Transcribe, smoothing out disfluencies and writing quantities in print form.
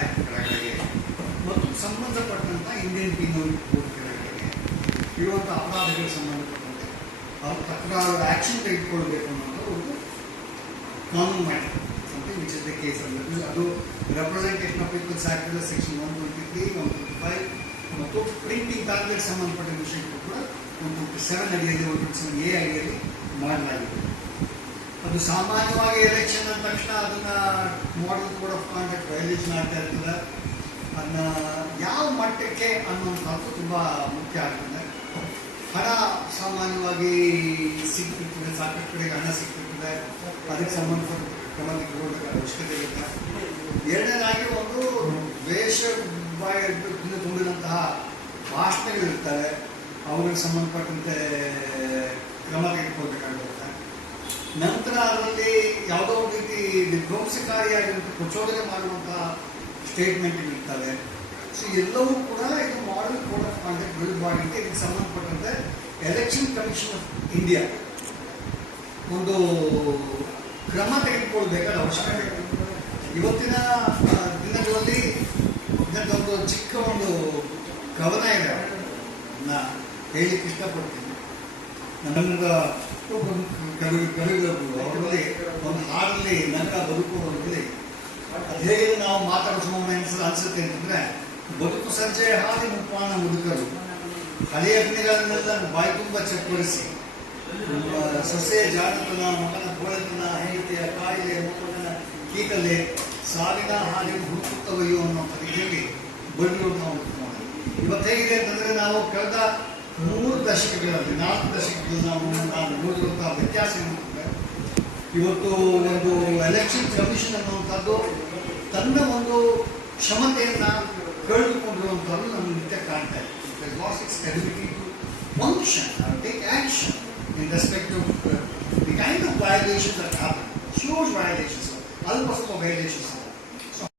Act ಕೆಳಗಡೆಗೆ ಮತ್ತು ಸಂಬಂಧಪಟ್ಟಂಥ ಇಂಡಿಯನ್ ಪೀನಲ್ ಕೋಡ್ ಕೆಳಗಡೆಗೆ ಇರುವಂಥ ಅಪರಾಧಗಳಿಗೆ ಸಂಬಂಧಪಟ್ಟಂತೆ ಅವ್ರು ತಕರಾರು ಆ್ಯಕ್ಷನ್ ತೆಗೆದುಕೊಳ್ಬೇಕು ಅನ್ನೋದು ಒಂದು ಕಾನೂನು matter something which is the case ಅದು representation of peoples act section 123, 125 ಮತ್ತು ಪ್ರಿಂಟಿಂಗ್ ಕಾರ್ಯಕ್ಕೆ ಸಂಬಂಧಪಟ್ಟ ವಿಷಯಗಳು ಕೂಡ 127 ಅಡಿಯಲ್ಲಿ 127A ಅಡಿಯಲ್ಲಿ ಮಾಡಲಾಗಿದೆ. ಅದು ಸಾಮಾನ್ಯವಾಗಿ ಎಲೆಕ್ಷನ್ ಅಂದ ತಕ್ಷಣ ಅದನ್ನು model code of conduct violation ಆಗ್ತಾ ಇರ್ತದೆ. ಅದನ್ನ ಯಾವ ಮಟ್ಟಕ್ಕೆ ಅನ್ನುವಂಥದ್ದು ತುಂಬ ಮುಖ್ಯ ಆಗ್ತದೆ. ಹಣ ಸಾಮಾನ್ಯವಾಗಿ ಸಿಗ್ತಿರ್ತದೆ, ಸಾಕಷ್ಟು ಕಡೆಗೆ ಹಣ ಸಿಗ್ತಿರ್ತದೆ, ಅದಕ್ಕೆ ಸಂಬಂಧಪಟ್ಟ ಕ್ರಮ ತೆಗೆದುಕೊಳ್ಳಬೇಕು ಅವಶ್ಯಕತೆ ಇರುತ್ತೆ. ಎರಡನೇದಾಗಿ ಒಂದು ದ್ವೇಷ ತುಂಬಿದಂತಹ ಭಾಷಣಗಳಿರ್ತವೆ, ಅವುಗಳಿಗೆ ಸಂಬಂಧಪಟ್ಟಂತೆ ಕ್ರಮ ತೆಗೆದುಕೊಳ್ಬೇಕಾಗಿರುತ್ತೆ. ನಂತರ ಅದರಲ್ಲಿ ಯಾವುದೋ ಒಂದು ರೀತಿ ವಿಧ್ವಂಸಕಾರಿಯಾಗಿರುವಂಥ ಪ್ರಚೋದನೆ ಮಾಡುವಂತಹ ಸ್ಟೇಟ್ಮೆಂಟ್ಗಳಿರ್ತವೆ. ಸೊ ಎಲ್ಲವೂ ಕೂಡ ಇದು model code of conduct build ಮಾಡಿದ್ರೆ ಇದಕ್ಕೆ ಸಂಬಂಧಪಟ್ಟಂತೆ ಎಲೆಕ್ಷನ್ ಕಮಿಷನ್ ಆಫ್ ಇಂಡಿಯಾ ಒಂದು ಕ್ರಮ ತೆಗೆದುಕೊಳ್ಬೇಕಾದ ಅವಶ್ಯಕತೆ ಇದೆ. ಇವತ್ತಿನ ದಿನಗಳಲ್ಲಿ ಇದೊಂದು ಚಿಕ್ಕ ಒಂದು ಕವನ ಇದೆ, ನಾನು ಹೇಳಲಿಕ್ಕೆ ಇಷ್ಟಪಡ್ತೀನಿ. ನಮಗೆ ಕವಿಗಳು ಅವರಲ್ಲಿ ಒಂದು ಹಾಡಲ್ಲಿ ನಗರ ಬದುಕುವವರಲ್ಲಿ ಅದು ಹೇಗೆ ನಾವು ಮಾತಾಡೋ ಸುಮ್ಮನೆ ಅನಿಸುತ್ತೆ ಅಂತಂದರೆ, ಬದುಕು ಸಂಜೆ ಹಾದಿ ಮುಪ್ಪಾಣ ಮುದುಕರು ಹಳೆಯ ದಿನಗಳನ್ನೆಲ್ಲ ಬಾಯಿ ತುಂಬ ಚಪ್ಪರಿಸಿ ಸೊಸೆಯ ಜಾಣತನ, ಮಗನ ಗೋಳತನ, ಹೆಂಡತಿಯ ಕಾಯಿಲೆ, ಮಕ್ಕಳನ್ನ ಕೀಟಲೆ, ಸಾವಿನ ಹಾಗೆ ಹುಡುಕುತ್ತವೆಯೋ ಅನ್ನೋ ರೀತಿಯಲ್ಲಿ ಬರೆಯುವಂಥ ಒಂದು ಇವತ್ತು ಹೇಗಿದೆ ಅಂತಂದರೆ, ನಾವು ಕಳೆದ 4 ದಶಕಗಳಲ್ಲಿ ನಾವು ನೋಡಿರುವಂತಹ ವ್ಯತ್ಯಾಸ ಏನಿರ್ತದೆ. ಇವತ್ತು ಒಂದು ಎಲೆಕ್ಷನ್ ಕಮಿಷನ್ ಅನ್ನುವಂಥದ್ದು ತನ್ನ ಒಂದು ಕ್ಷಮತೆಯನ್ನು ಕಳೆದುಕೊಂಡಿರುವಂಥದ್ದು ನಮಗೆ ನಿತ್ಯ ಕಾಣ್ತಾ ಇದೆ. It has lost its ability to function or take action in respect to the kind of violations that happen. Huge violations, ಅಲ್ಪ ಸ್ವಲ್ಪ violations